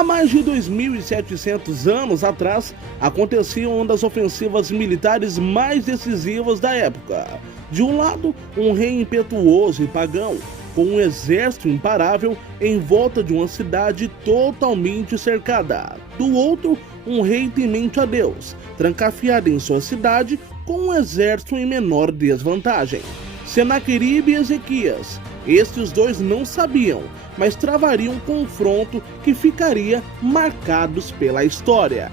Há mais de 2.700 anos atrás, acontecia uma das ofensivas militares mais decisivas da época. De um lado, um rei impetuoso e pagão, com um exército imparável em volta de uma cidade totalmente cercada. Do outro, um rei temente a Deus, trancafiado em sua cidade com um exército em menor desvantagem. Senaqueribe e Ezequias. Estes dois não sabiam, mas travariam um confronto que ficaria marcados pela história.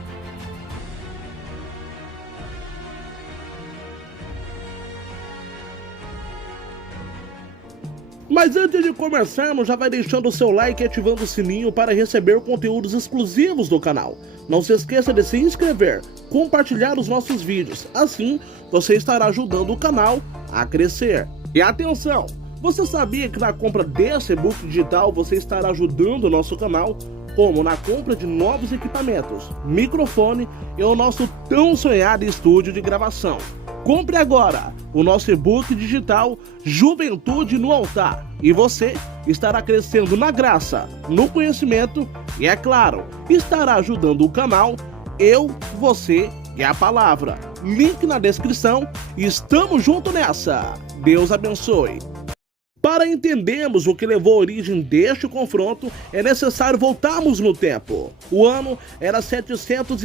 Mas antes de começarmos, já vai deixando o seu like e ativando o sininho para receber conteúdos exclusivos do canal. Não se esqueça de se inscrever, compartilhar os nossos vídeos, assim você estará ajudando o canal a crescer. E atenção! Você sabia que na compra desse e-book digital você estará ajudando o nosso canal, como na compra de novos equipamentos, microfone e o nosso tão sonhado estúdio de gravação. Compre agora o nosso e-book digital Juventude no Altar e você estará crescendo na graça, no conhecimento e, é claro, estará ajudando o canal, eu, você e a palavra. Link na descrição e estamos juntos nessa. Deus abençoe. Para entendermos o que levou à origem deste confronto, é necessário voltarmos no tempo. O ano era 705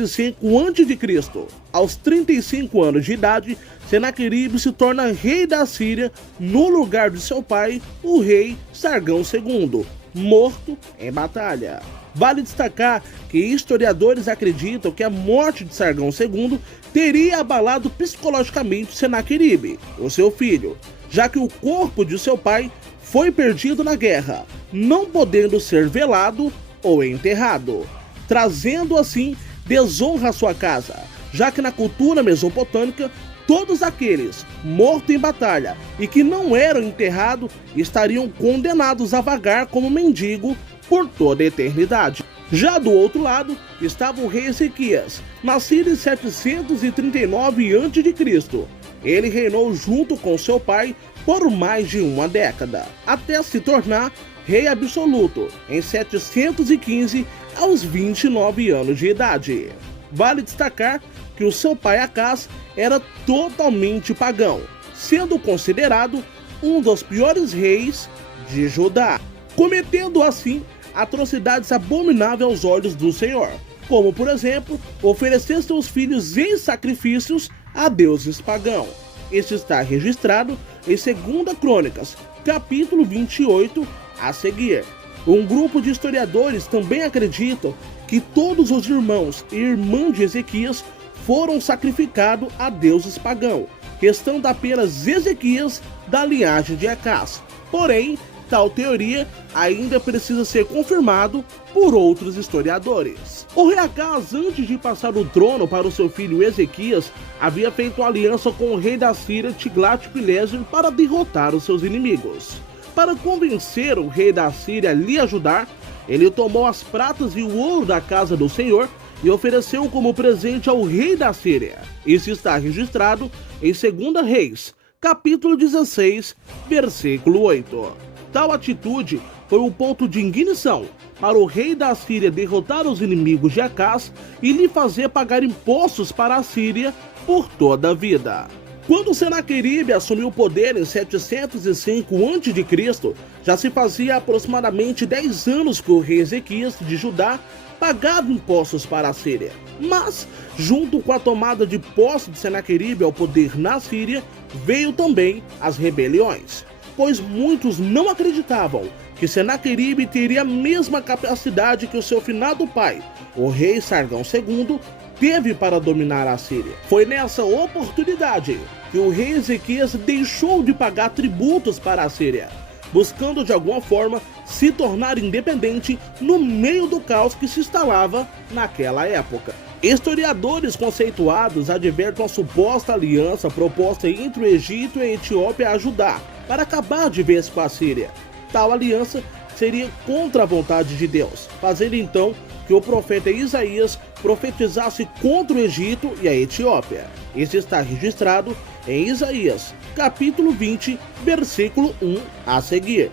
a.C. Aos 35 anos de idade, Senaqueribe se torna rei da Síria no lugar de seu pai, o rei Sargão II, morto em batalha. Vale destacar que historiadores acreditam que a morte de Sargão II teria abalado psicologicamente Senaqueribe, o seu filho, já que o corpo de seu pai foi perdido na guerra, não podendo ser velado ou enterrado, trazendo assim desonra à sua casa, já que na cultura mesopotâmica, todos aqueles mortos em batalha e que não eram enterrados estariam condenados a vagar como mendigo por toda a eternidade. Já do outro lado estava o rei Ezequias, nascido em 739 a.C. Ele reinou junto com seu pai por mais de uma década, até se tornar rei absoluto em 715 aos 29 anos de idade. Vale destacar que o seu pai Acaz era totalmente pagão, sendo considerado um dos piores reis de Judá, cometendo assim atrocidades abomináveis aos olhos do Senhor, como por exemplo, oferecer seus filhos em sacrifícios a deuses pagãos. Este está registrado em 2 Crônicas, capítulo 28, a seguir. Um grupo de historiadores também acreditam que todos os irmãos e irmãs de Ezequias foram sacrificados a deuses pagãos, restando apenas Ezequias da linhagem de Acaz. Porém, tal teoria ainda precisa ser confirmado por outros historiadores. O rei Acaz, antes de passar o trono para o seu filho Ezequias, havia feito uma aliança com o rei da Síria Tiglat-Pileser para derrotar os seus inimigos. Para convencer o rei da Síria a lhe ajudar, ele tomou as pratas e o ouro da casa do Senhor e ofereceu como presente ao rei da Síria. Isso está registrado em 2 Reis, capítulo 16, versículo 8. Tal atitude foi um ponto de ignição para o rei da Síria derrotar os inimigos de Acaz e lhe fazer pagar impostos para a Síria por toda a vida. Quando Senaqueribe assumiu o poder em 705 a.C., já se fazia aproximadamente 10 anos que o rei Ezequias de Judá pagava impostos para a Síria. Mas, junto com a tomada de posse de Senaqueribe ao poder na Síria, veio também as rebeliões, pois muitos não acreditavam que Senaqueribe teria a mesma capacidade que o seu finado pai, o rei Sargão II, teve para dominar a Síria. Foi nessa oportunidade que o rei Ezequias deixou de pagar tributos para a Síria, buscando de alguma forma se tornar independente no meio do caos que se instalava naquela época. Historiadores conceituados advertem a suposta aliança proposta entre o Egito e a Etiópia a ajudar para acabar de vez com a Síria. Tal aliança seria contra a vontade de Deus, fazendo então que o profeta Isaías profetizasse contra o Egito e a Etiópia. Isso está registrado em Isaías, capítulo 20, versículo 1 a seguir.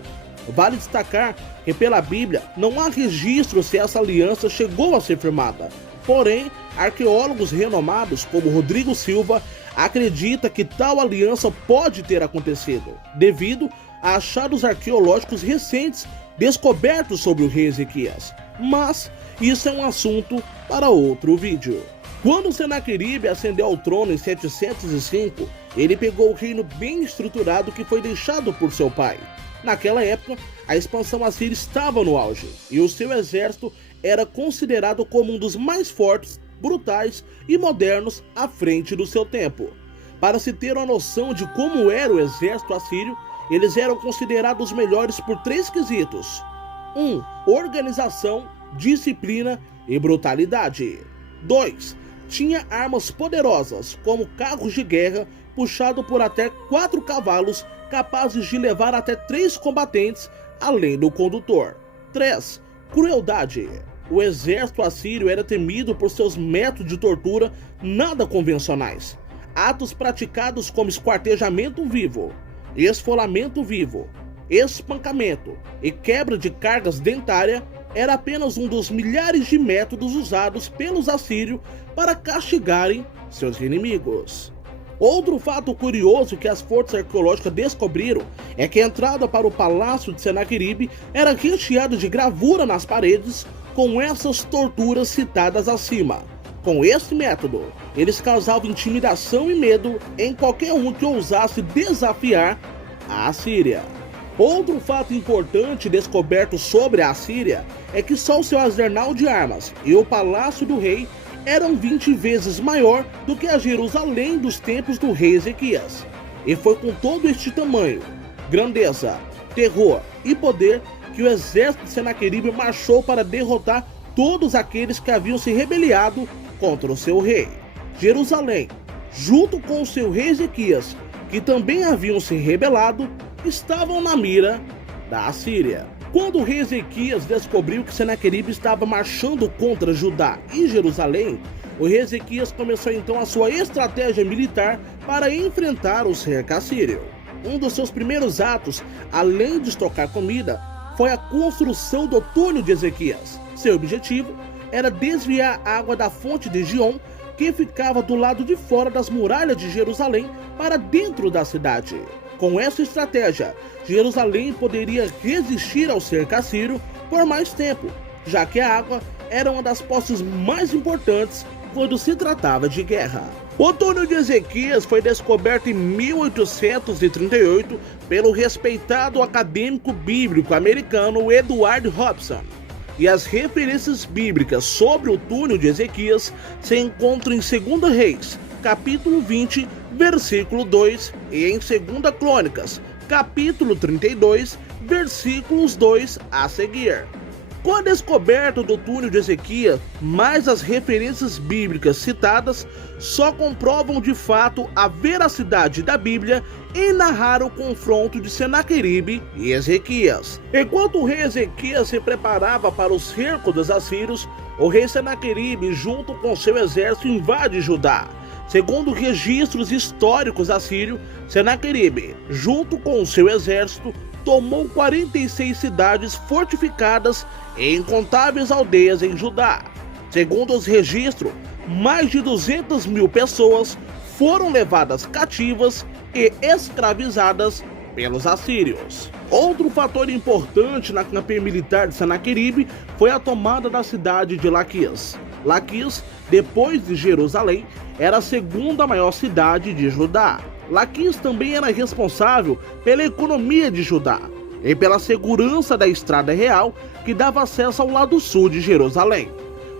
Vale destacar que pela Bíblia não há registro se essa aliança chegou a ser firmada. Porém, arqueólogos renomados como Rodrigo Silva acreditam que tal aliança pode ter acontecido, devido a achados arqueológicos recentes descobertos sobre o rei Ezequias. Mas isso é um assunto para outro vídeo. Quando Senaqueribe ascendeu ao trono em 705, ele pegou o reino bem estruturado que foi deixado por seu pai. Naquela época, a expansão assíria estava no auge, e o seu exército era considerado como um dos mais fortes, brutais e modernos à frente do seu tempo. Para se ter uma noção de como era o exército assírio, eles eram considerados os melhores por 3 quesitos. 1. Organização, disciplina e brutalidade. 2. Tinha armas poderosas, como carros de guerra puxados por até 4 cavalos, capazes de levar até 3 combatentes, além do condutor. 3. Crueldade. O exército assírio era temido por seus métodos de tortura nada convencionais. Atos praticados como esquartejamento vivo, esfolamento vivo, espancamento e quebra de cargas dentárias era apenas um dos milhares de métodos usados pelos assírios para castigarem seus inimigos. Outro fato curioso que as forças arqueológicas descobriram é que a entrada para o palácio de Senaqueribe era recheada de gravura nas paredes com essas torturas citadas acima. Com esse método, eles causavam intimidação e medo em qualquer um que ousasse desafiar a Assíria. Outro fato importante descoberto sobre a Assíria é que só o seu arsenal de armas e o palácio do rei eram 20 vezes maior do que a Jerusalém dos tempos do rei Ezequias. E foi com todo este tamanho, grandeza, terror e poder que o exército de Senaqueribe marchou para derrotar todos aqueles que haviam se rebeliado contra o seu rei. Jerusalém, junto com o seu rei Ezequias, que também haviam se rebelado, estavam na mira da Assíria. Quando o rei Ezequias descobriu que Senaqueribe estava marchando contra Judá e Jerusalém, o rei Ezequias começou então a sua estratégia militar para enfrentar o cerco assírio. Um dos seus primeiros atos, além de estocar comida, foi a construção do túnel de Ezequias. Seu objetivo era desviar a água da fonte de Gion, que ficava do lado de fora das muralhas de Jerusalém, para dentro da cidade. Com essa estratégia, Jerusalém poderia resistir ao cerco assírio por mais tempo, já que a água era uma das posses mais importantes quando se tratava de guerra. O túnel de Ezequias foi descoberto em 1838 pelo respeitado acadêmico bíblico americano Edward Robson. E as referências bíblicas sobre o túnel de Ezequias se encontram em 2 Reis, capítulo 20, versículo 2, e em 2 Crônicas, capítulo 32, versículos 2 a seguir. Com a descoberta do túnel de Ezequias, mais as referências bíblicas citadas só comprovam de fato a veracidade da Bíblia em narrar o confronto de Senaqueribe e Ezequias. Enquanto o rei Ezequias se preparava para o cerco dos assírios, o rei Senaqueribe, junto com seu exército, invade Judá. Segundo registros históricos assírios, Senaqueribe, junto com seu exército, tomou 46 cidades fortificadas e incontáveis aldeias em Judá. Segundo os registros, mais de 200.000 pessoas foram levadas cativas e escravizadas pelos assírios. Outro fator importante na campanha militar de Senaqueribe foi a tomada da cidade de Laquis. Laquis, depois de Jerusalém, era a segunda maior cidade de Judá. Laquis também era responsável pela economia de Judá e pela segurança da estrada real que dava acesso ao lado sul de Jerusalém.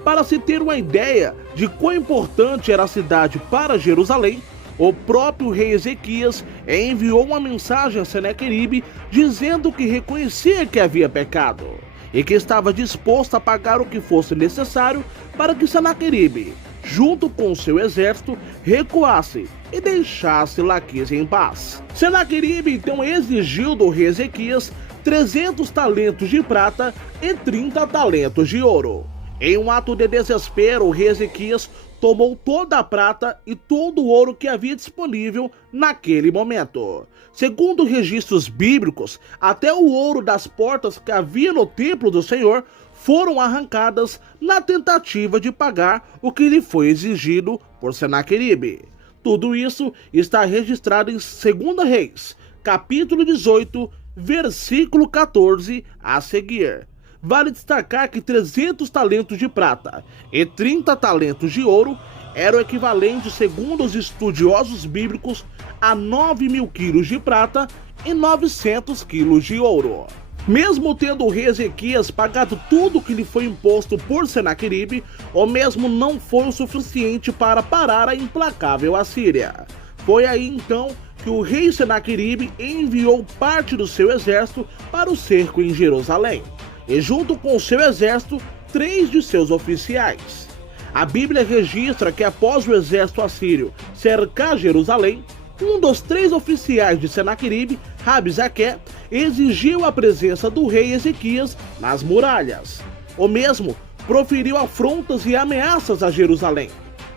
Para se ter uma ideia de quão importante era a cidade para Jerusalém, o próprio rei Ezequias enviou uma mensagem a Senaqueribe dizendo que reconhecia que havia pecado e que estava disposto a pagar o que fosse necessário para que Senaqueribe, junto com seu exército, recuasse e deixasse Laquis em paz. Senaqueribe então exigiu do rei Ezequias 300 talentos de prata e 30 talentos de ouro. Em um ato de desespero, o rei Ezequias tomou toda a prata e todo o ouro que havia disponível naquele momento. Segundo registros bíblicos, até o ouro das portas que havia no templo do Senhor foram arrancadas na tentativa de pagar o que lhe foi exigido por Senaqueribe. Tudo isso está registrado em 2 Reis, capítulo 18, versículo 14 a seguir. Vale destacar que 300 talentos de prata e 30 talentos de ouro eram equivalentes, segundo os estudiosos bíblicos, a 9.000 quilos de prata e 900 quilos de ouro. Mesmo tendo o rei Ezequias pagado tudo o que lhe foi imposto por Senaqueribe, o mesmo não foi o suficiente para parar a implacável Assíria. Foi aí então que o rei Senaqueribe enviou parte do seu exército para o cerco em Jerusalém, e junto com o seu exército, 3 de seus oficiais. A Bíblia registra que após o exército assírio cercar Jerusalém, um dos 3 oficiais de Senaqueribe, Rabsaqué, exigiu a presença do rei Ezequias nas muralhas. O mesmo proferiu afrontas e ameaças a Jerusalém,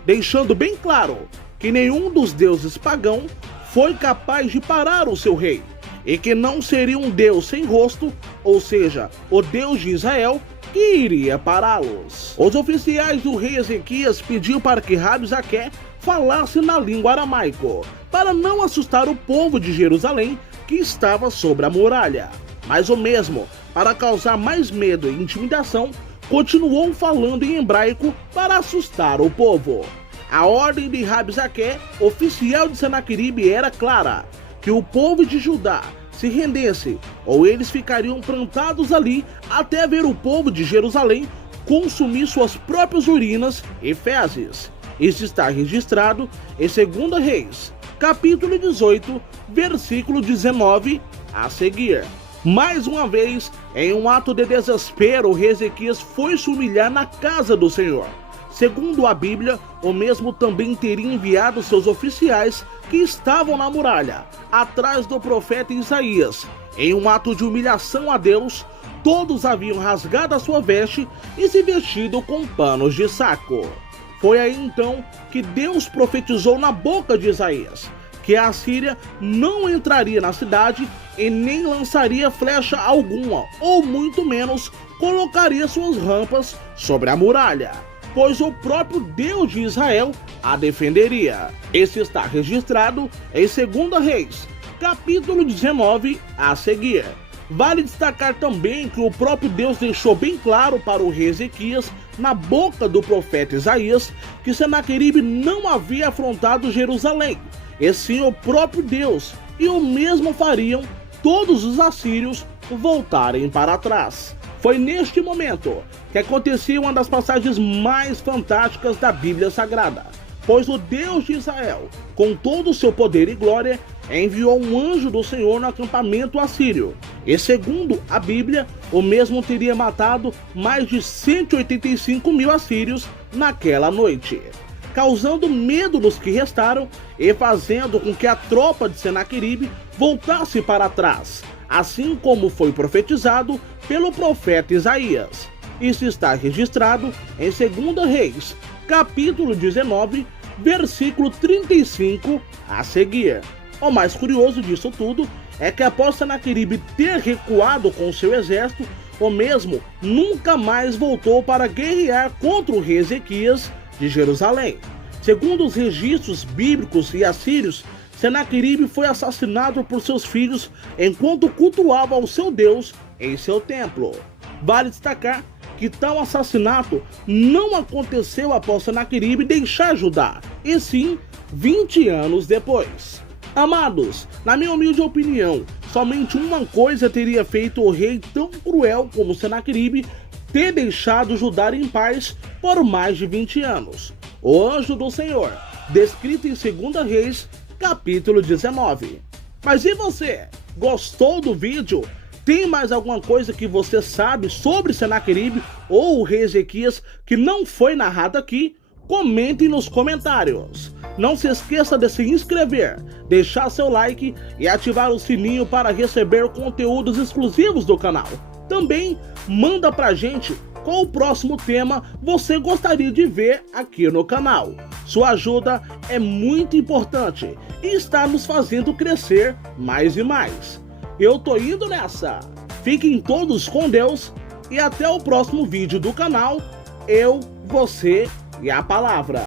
deixando bem claro que nenhum dos deuses pagãos foi capaz de parar o seu rei, e que não seria um Deus sem rosto, ou seja, o Deus de Israel, que iria pará-los. Os oficiais do rei Ezequias pediram para que Rabsaqué falasse na língua aramaico, para não assustar o povo de Jerusalém que estava sobre a muralha. Mas o mesmo, para causar mais medo e intimidação, continuou falando em hebraico para assustar o povo. A ordem de Rabsaqué, oficial de Senaqueribe, era clara: que o povo de Judá se rendesse, ou eles ficariam plantados ali até ver o povo de Jerusalém consumir suas próprias urinas e fezes. Isso está registrado em 2 Reis, capítulo 18, versículo 19 a seguir. Mais uma vez, em um ato de desespero, o rei Ezequias foi se humilhar na casa do Senhor. Segundo a Bíblia, o mesmo também teria enviado seus oficiais que estavam na muralha, atrás do profeta Isaías. Em um ato de humilhação a Deus, todos haviam rasgado a sua veste e se vestido com panos de saco. Foi aí então que Deus profetizou na boca de Isaías que a Assíria não entraria na cidade e nem lançaria flecha alguma, ou muito menos colocaria suas rampas sobre a muralha, pois o próprio Deus de Israel a defenderia. Esse está registrado em 2 Reis, capítulo 19 a seguir. Vale destacar também que o próprio Deus deixou bem claro para o rei Ezequias, na boca do profeta Isaías, que Senaqueribe não havia afrontado Jerusalém, e sim o próprio Deus, e o mesmo fariam todos os assírios voltarem para trás. Foi neste momento que acontecia uma das passagens mais fantásticas da Bíblia Sagrada, pois o Deus de Israel, com todo o seu poder e glória, enviou um anjo do Senhor no acampamento assírio, e segundo a Bíblia, o mesmo teria matado mais de 185.000 assírios naquela noite, causando medo nos que restaram e fazendo com que a tropa de Senaqueribe voltasse para trás, assim como foi profetizado pelo profeta Isaías. Isso está registrado em 2 Reis, capítulo 19, versículo 35 a seguir. O mais curioso disso tudo é que após Senaqueribe ter recuado com seu exército, o mesmo nunca mais voltou para guerrear contra o rei Ezequias de Jerusalém. Segundo os registros bíblicos e assírios, Senaqueribe foi assassinado por seus filhos enquanto cultuava ao seu Deus em seu templo. Vale destacar que tal assassinato não aconteceu após Senaqueribe deixar Judá, e sim 20 anos depois. Amados, na minha humilde opinião, somente uma coisa teria feito o rei tão cruel como Senaqueribe ter deixado Judá em paz por mais de 20 anos: o anjo do Senhor, descrito em 2 Reis, capítulo 19. Mas e você? Gostou do vídeo? Tem mais alguma coisa que você sabe sobre Senaqueribe ou o rei Ezequias que não foi narrado aqui? Comente nos comentários. Não se esqueça de se inscrever, deixar seu like e ativar o sininho para receber conteúdos exclusivos do canal. Também manda pra gente qual o próximo tema você gostaria de ver aqui no canal. Sua ajuda é muito importante e está nos fazendo crescer mais e mais. Eu tô indo nessa. Fiquem todos com Deus e até o próximo vídeo do canal. Eu, você e a palavra.